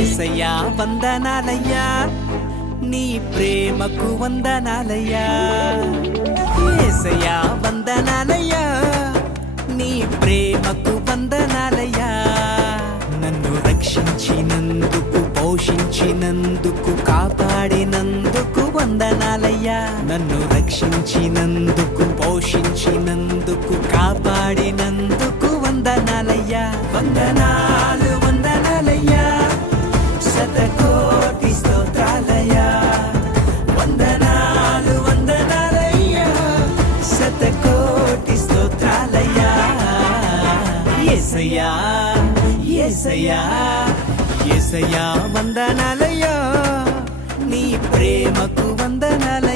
యేసయ్యా వందనాలయ్యా నీ ప్రేమకు వందనాలయ్యా యేసయ్యా వందనాలయ్యా నీ ప్రేమకు వందనాలయ్యా నన్ను రక్షించినందుకు పోషించినందుకు కాపాడినందుకు వందనాలయ్యా నన్ను రక్షించినందుకు పోషించినందుకు కాపాడినందుకు వందనాలయ్యా వందనాలు వందనాలయ్యా శతకోటి స్తోత్రాలయ్యా వందనాలు వందనాలయ్యా శతకోటి స్తోత్రాలయ్యా యేసయ్యా యేసయ్యా యేసయ్యా వందనాలయ్యా నీ ప్రేమకు వందనాలయ్యా